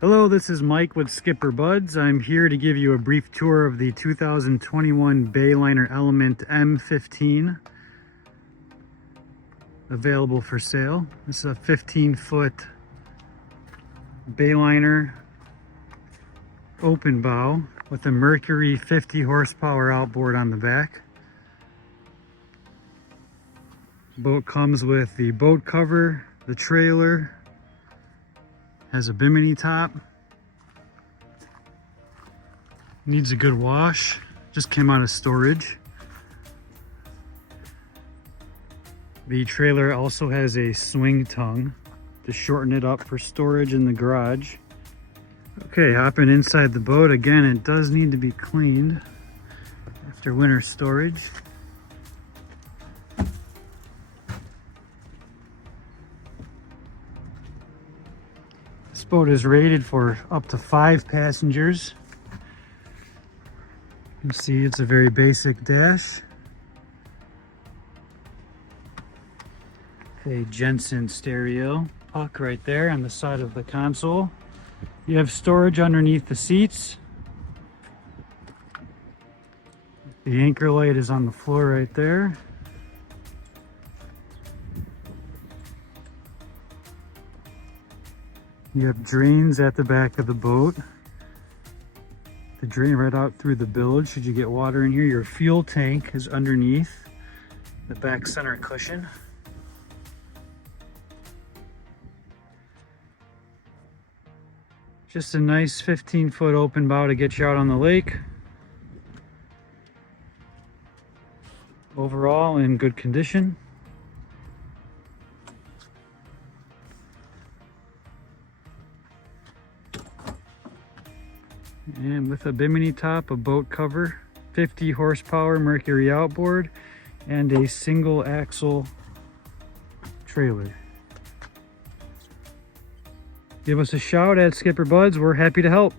Hello, this is Mike with SkipperBud's. I'm here to give you a brief tour of the 2021 Bayliner M15 available for sale. This is a 15-foot Bayliner open bow with a Mercury 50 horsepower outboard on the back. The boat comes with the boat cover, the trailer, has a bimini top, needs a good wash, just came out of storage. The trailer also has a swing tongue to shorten it up for storage in the garage. Okay, hopping inside the boat, again it does need to be cleaned after winter storage. This boat is rated for up to 5 passengers. You can see it's a very basic dash. A Jensen stereo puck right there on the side of the console. You have storage underneath the seats. The anchor light is on the floor right there. You have drains at the back of the boat. The drain right out through the bilge should you get water in here. Your fuel tank is underneath the back center cushion. Just a nice 15-foot open bow to get you out on the lake. Overall in good condition. And with a bimini top, a boat cover, 50 horsepower Mercury outboard, and a single axle trailer. Give us a shout at SkipperBud's. We're happy to help.